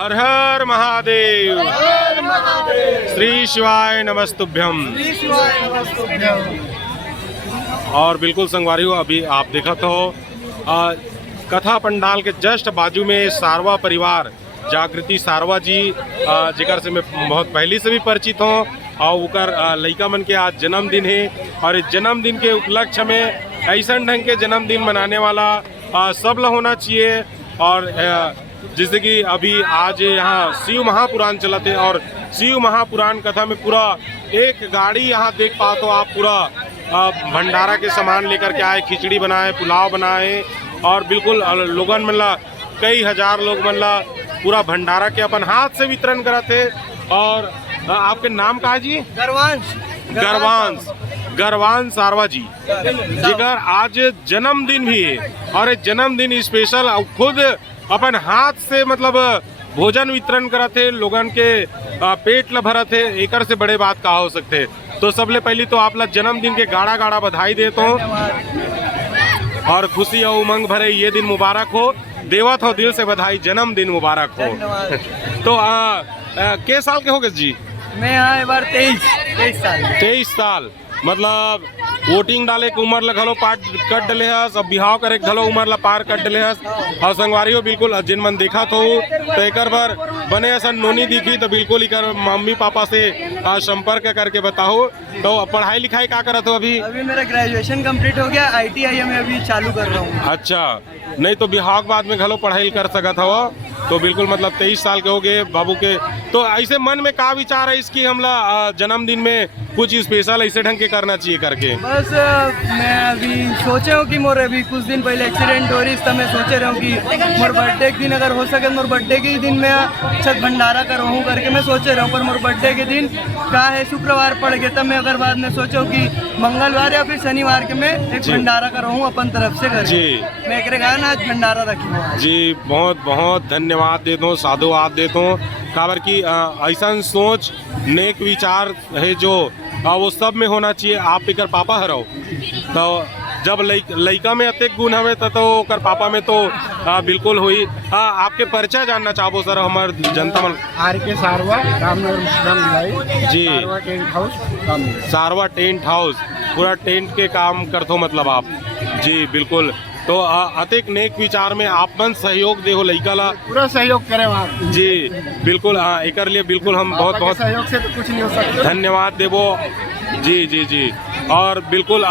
हर हर महादेव। श्री शिवाय नमस्तुभ्यम। और बिल्कुल संगवारियों, अभी आप देखा तो कथा पंडाल के जस्ट बाजू में सारवा परिवार, जागृति सारवा जी, जिकर से मैं बहुत पहले से भी परिचित हूँ और उकर लड़का मन के आज जन्मदिन है। और इस जन्मदिन के उपलक्ष्य में ऐसा ढंग के जन्मदिन मनाने वाला सब लोग होना चाहिए। और जैसे कि अभी आज यहाँ शिव महापुराण चला थे और शिव महापुराण कथा में पूरा एक गाड़ी यहाँ देख पाओ तो आप, पूरा भंडारा के सामान लेकर के आए, खिचड़ी बनाए, पुलाव बनाए और बिल्कुल लोगन मतलब कई हजार लोग मतलब पूरा भंडारा के अपन हाथ से वितरण करा थे। और आपके नाम कहा जी? गरवांश सारवा जी, जिकर आज जन्मदिन भी है और जन्मदिन स्पेशल खुद अपन हाथ से मतलब भोजन वितरण करा थे, लोगन के पेट ल भरा थे। एकर से बड़े बात का हो सकते। तो सबले पहली तो आप लोग जन्मदिन के गाड़ा गाड़ा बधाई देता हूँ और खुशी और उमंग भरे ये दिन मुबारक हो। देवत हो दिल से बधाई, जन्मदिन मुबारक हो। तो के साल के हो गए जी? मैं यहाँ बार 23 साल। मतलब वोटिंग डाले के उम्र ल घलो पार कट डले हस, अब बिहाव करे घलो उम्र ल पार कट डले हस। और संगवारियों बिल्कुल जिन मन देखा तो एकर बर बने ऐसा नोनी दिखी तो बिल्कुल इकर मम्मी पापा से संपर्क करके बताओ। तो पढ़ाई लिखाई क्या करत हो अभी? अभी मेरा ग्रेजुएशन कंप्लीट हो गया, ITI में अभी चालू कर रहा हूँ। अच्छा, नहीं तो बिहाव के बाद में घलो पढ़ाई कर सकत हो। तो बिल्कुल मतलब 23 साल के हो गए बाबू के। तो ऐसे मन में क्या विचार है इसकी हमला जन्मदिन में कुछ स्पेशल ऐसे ढंग के करना चाहिए करके? बस मैं अभी सोचे हूँ कि मोर अभी कुछ दिन पहले एक्सीडेंट हो रही, तब मैं सोचे रहा हूँ कि मोर बर्थडे के दिन अगर हो सके मोर बर्थडे के दिन में छत भंडारा करूँ करके मैं सोचे रहा हूँ। पर मोर बर्थडे के दिन क्या है शुक्रवार पड़ गया, तब मैं अगर बाद में सोचा हूँ कि मंगलवार या फिर शनिवार के मैं एक भंडारा कराऊँ अपन तरफ से कर जी। मैं एक गाना आज भंडारा रखी जी। बहुत बहुत धन्यवाद देता हूँ, साधुवाद देता हूँ। खबर की ऐसा सोच नेक विचार है जो वो सब में होना चाहिए। आप इकर पापा हरो तो जब लड़का में अत्यक गुण हवे तो कर पापा में तो बिल्कुल हुई। आपके परिचय जानना चाहो सर हमार जनता मन? RK सारवा, रामनगर जी। सारवा टेंट हाउस पूरा टेंट के काम करते हो मतलब आप? जी बिल्कुल। तो अतिक नेक विचार में आप मन सहयोग दे हो लड़का ला, पूरा सहयोग करे वहाँ जी बिल्कुल। एक लिए बिल्कुल हम बहुत बहुत सहयोग से तो कुछ नहीं हो सकता, धन्यवाद देवो जी जी जी। और बिल्कुल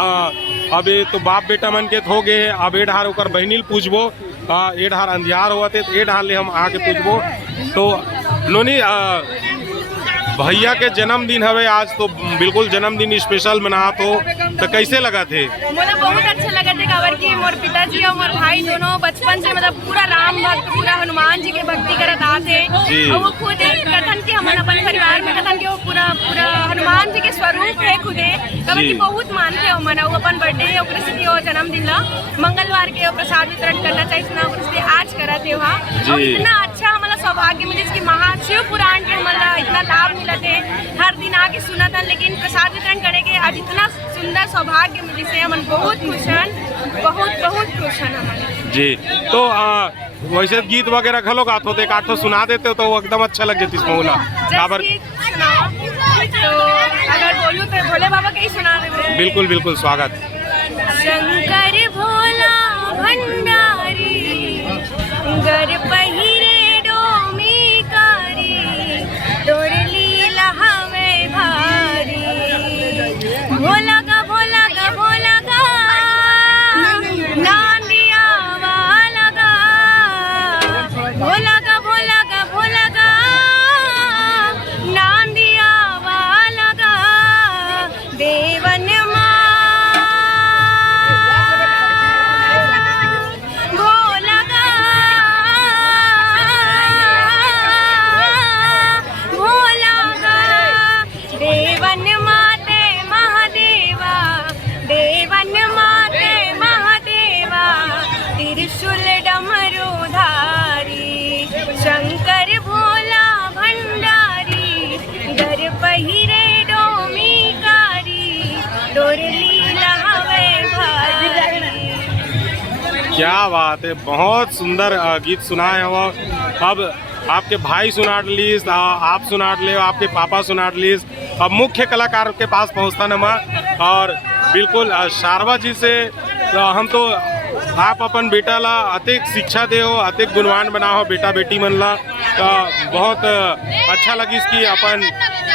अभी तो बाप बेटा मन के हो गए है, अब एढ़ार होकर बहनील पूछबो, एढ़ार अंधियार हुआ थे तो एढ़ार ले हम आके पूछबो। तो नोनी भैया के जन्मदिन हवे आज, तो बिल्कुल जन्मदिन स्पेशल मना तो कैसे लगा थे? मुझे बहुत अच्छा लगा थे काबर कि मोर पिताजी और मोर भाई दोनों बचपन से मतलब पूरा राम भक्त, पूरा हनुमान जी के भक्ति करत आते और वो खुद कथन के हम अपन परिवार में कथन के वो पूरा हनुमान जी के स्वरूप है खुदे काबर कि बहुत मानते हो मना। वो अपन बर्थडे ओकरे से हो जन्मदिन ला मंगलवार के प्रसाद वितरण करना चाहिए ना, ओकरे से आज करत है वहाँ। और इतना अच्छा हमारा सौभाग्य मिले कि महाशिव पुराण के हमारा इतना लाभ मिला थे, हर दिन आके सुना था। लेकिन प्रसाद वितरण करे के आज इतना सुंदर सौभाग्य मिली से हम बहुत खुश हैं, बहुत खुश हैं हमारे जी। तो वैसे गीत वगैरह घलो गात होते, काठो सुना देते हो तो वो एकदम अच्छा लग जाती मौला काबर? तो अगर बोलूं तो भोले बाबा के ही सुना देते। बिल्कुल बिल्कुल, स्वागत। शंकर भोला भंडारी गर पहिरे डोमी कारी तोर लीला हमें भारी। भोला का भोला का भोला का नांदिया वाला का, भोला का भोला का भोला का नांदिया वाला का। देवन क्या बात है, बहुत सुंदर गीत सुनाए हो। अब आपके भाई सुनाट लीस, आप सुनाट ले, आपके पापा सुनाट लीस। अब मुख्य कलाकार के पास पहुंचता नमा और बिल्कुल शारवा जी से हम तो आप अपन बेटा ला अतिक शिक्षा दे हो, अतिक गुणवान बना हो बेटा बेटी मन ला। तो बहुत अच्छा लगी कि अपन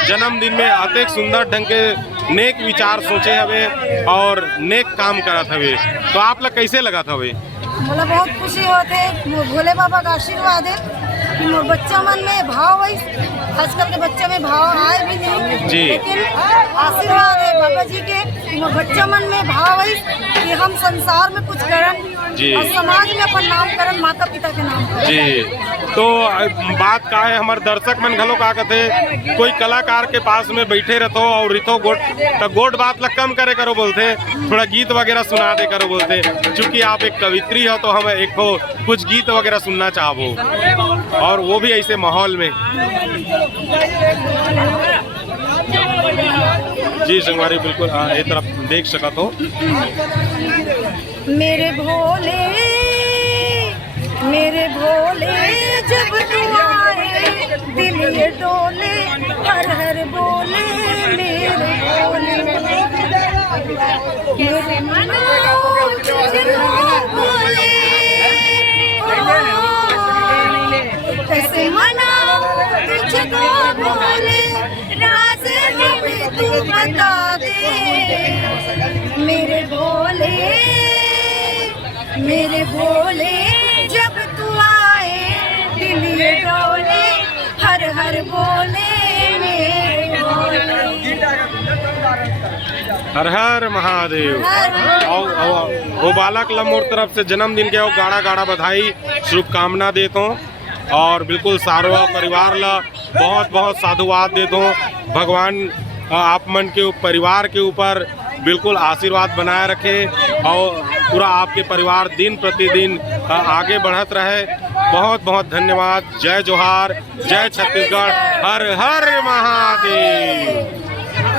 जन्मदिन में अतिक सुंदर ढंग के नेक विचार सोचे हवे और नेक काम करत हवे। तो आप ला कैसे लगत हवे? मोला बहुत खुशी होते, भोले बाबा का आशीर्वाद है कि मोर बच्चा मन में भाव है। आजकल के बच्चे में भाव आए भी नहीं जी। लेकिन आशीर्वाद है बाबा जी के कि मोर बच्चा मन में भाव है कि हम संसार में कुछ करन जी। और समाज में अपन नाम करन, माता पिता के नाम करन। जी। तो बात का है, हमारे दर्शक मन घलो का कहते कोई कलाकार के पास में बैठे रहते और रितो गोट तो गोट बात ला कम करे करो बोलते, थोड़ा गीत वगैरह सुना दे करो बोलते। चूंकि आप एक कवित्री हो तो हम एक हो कुछ गीत वगैरह सुनना चाहो और वो भी ऐसे माहौल में। जी संगवारी बिल्कुल ये तरफ देख सका तो। मेरे भोले जब तू आए दिल ये डोले, हर हर बोले मेरे भोले। मेरे मनो तुझको बोले, कैसे मनाऊं तुझको बोले, राज में तू बता दे। मेरे भोले जब तू आए दिल ये डोले, हर हर बोले मेरे भोले। हर हर महादेव। और वो बालक ला मोर तरफ से जन्मदिन के गाड़ा गाड़ा बधाई शुभकामना देता हूँ और बिल्कुल सारा परिवार ला बहुत बहुत साधुवाद देता हूँ। भगवान आप मन के परिवार के ऊपर बिल्कुल आशीर्वाद बनाए रखे और पूरा आपके परिवार दिन प्रतिदिन आगे बढ़त रहे। बहुत बहुत धन्यवाद। जय जोहार, जय छत्तीसगढ़, हर हर महादेव।